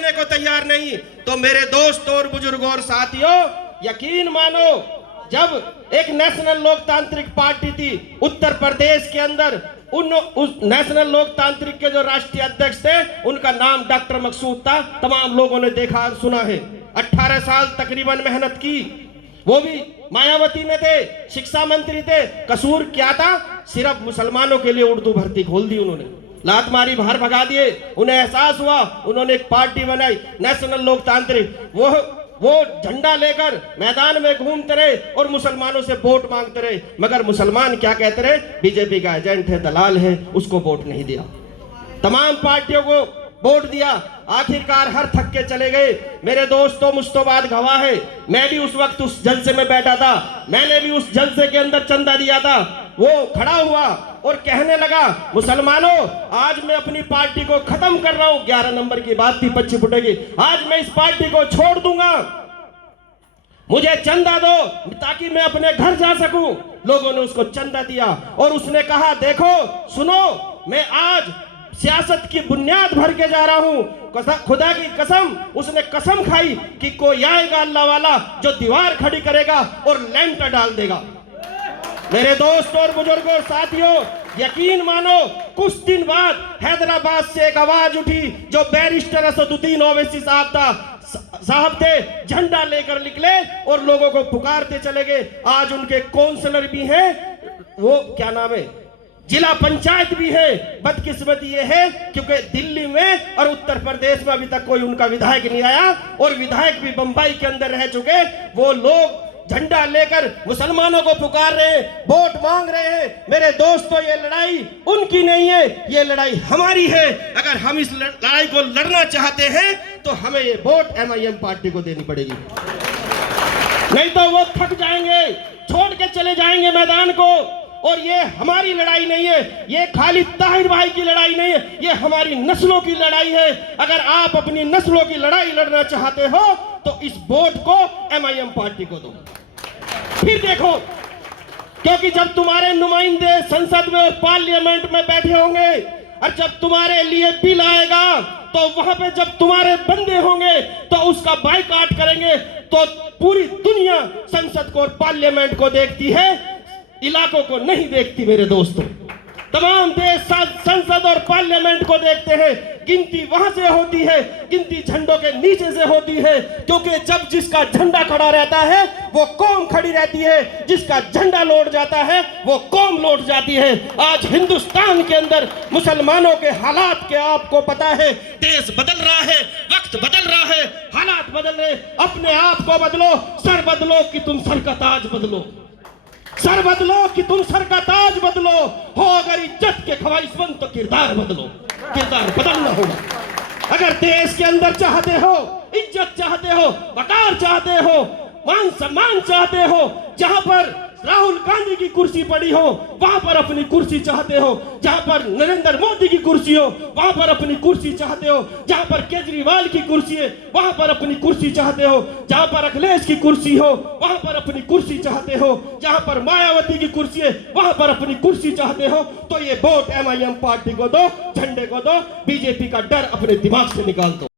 देने को तैयार नहीं। तो मेरे दोस्तों और बुजुर्गों और साथियों, यकीन मानो, जब एक नेशनल लोकतांत्रिक पार्टी थी उत्तर प्रदेश के अंदर, उस नेशनल लोकतांत्रिक के जो राष्ट्रीय अध्यक्ष थे उनका नाम डॉक्टर मकसूद था। तमाम लोगों ने देखा सुना है। 18 साल तकरीबन मेहनत की, वो भी मायावती में थे, शिक्षा मंत्री थे। कसूर क्या था? सिर्फ मुसलमानों के लिए उर्दू भर्ती खोल दी उन्होंने, लात मारी, बाहर भगा दिए। उन्हें एहसास हुआ, उन्होंने एक पार्टी बनाई नेशनल लोकतांत्रिक। वो झंडा लेकर मैदान में घूमते रहे और मुसलमानों से वोट मांगते रहे, मगर मुसलमान क्या कहते रहे? बीजेपी का एजेंट है, दलाल है, उसको वोट नहीं दिया। तमाम पार्टियों को वोट दिया, आखिरकार हर थक के चले गए। मेरे दोस्तों, मुस्तबाद गवाह है, मैं भी उस वक्त उस जलसे में बैठा था, मैंने भी उस जलसे के अंदर चंदा दिया था। वो खड़ा हुआ और कहने लगा, मुसलमानों, आज मैं अपनी पार्टी को खत्म कर रहा हूं। 11 नंबर की बात थी, 25 फुटेगी। आज मैं इस पार्टी को छोड़ दूंगा, मुझे चंदा दो ताकि मैं अपने घर जा सकूं। लोगों ने उसको चंदा दिया और उसने कहा, देखो सुनो, मैं आज सियासत की बुनियाद भर के जा रहा हूं। खुदा की कसम, उसने कसम खाई कि कोई आएगा अल्लाह वाला जो दीवार खड़ी करेगा और लेंटर डाल देगा। मेरे दोस्तों और बुजुर्गों और साथियों, यकीन मानो, कुछ दिन बाद हैदराबाद से एक आवाज उठी जो बैरिस्टर असदुद्दीन ओवैसी साहब थे, झंडा लेकर निकले और लोगों को पुकारते चले गए। आज उनके काउंसलर भी हैं, वो क्या नाम है, जिला पंचायत भी है। बदकिस्मती ये है क्योंकि दिल्ली में और उत्तर प्रदेश में अभी तक कोई उनका विधायक नहीं आया, और विधायक भी बंबई के अंदर रह चुके। वो लोग झंडा लेकर मुसलमानों को पुकार रहे हैं, वोट मांग रहे हैं। मेरे दोस्तों, ये लड़ाई उनकी नहीं है, ये लड़ाई हमारी है। अगर हम इस लड़ाई को लड़ना चाहते हैं तो हमें ये वोट MIM पार्टी को देनी पड़ेगी, नहीं तो वो थक जाएंगे, छोड़ के चले जाएंगे मैदान को। और ये हमारी लड़ाई नहीं है, ये खाली ताहिर भाई की लड़ाई नहीं है, ये हमारी नस्लों की लड़ाई है। अगर आप अपनी नस्लों की लड़ाई लड़ना चाहते हो तो इस वोट को MIM पार्टी को दो। फिर देखो, क्योंकि जब तुम्हारे नुमाइंदे संसद में और पार्लियामेंट में बैठे होंगे और जब तुम्हारे लिए बिल आएगा तो वहां पे जब तुम्हारे बंदे होंगे तो उसका बायकॉट करेंगे। तो पूरी दुनिया संसद को और पार्लियामेंट को देखती है, इलाकों को नहीं देखती। मेरे दोस्तों, तमाम देश संसद और पार्लियामेंट को देखते हैं। गिनती वहां से होती है, गिनती झंडों के नीचे से होती है, क्योंकि जब जिसका झंडा खड़ा रहता है वो कौम खड़ी रहती है, जिसका झंडा लौट जाता है वो कौम लौट जाती है। आज हिंदुस्तान के अंदर मुसलमानों के हालात के आपको पता है, देश बदल रहा है, वक्त बदल रहा है, हालात बदल रहे। अपने आप को बदलो, सर बदलो कि तुम सर का ताज बदलो, सर बदलो कि तुम सर का ताज बदलो। हो अगर इज्जत के ख्वाहिशमंद तो किरदार बदलो, किरदार बदलना होगा। अगर देश के अंदर चाहते हो, इज्जत चाहते हो, वकार चाहते हो, मान सम्मान चाहते हो, जहां पर राहुल गांधी की कुर्सी पड़ी हो वहां पर अपनी कुर्सी चाहते हो, जहां पर नरेंद्र मोदी की कुर्सी हो वहां पर अपनी कुर्सी चाहते हो, जहां पर केजरीवाल की कुर्सी है वहां पर अपनी कुर्सी चाहते हो, जहां पर अखिलेश की कुर्सी हो वहां पर अपनी कुर्सी चाहते हो, जहां पर मायावती की कुर्सी है वहां पर अपनी कुर्सी चाहते हो, तो ये वोट MIM पार्टी को दो, झंडे को दो, बीजेपी का डर अपने दिमाग से निकाल दो।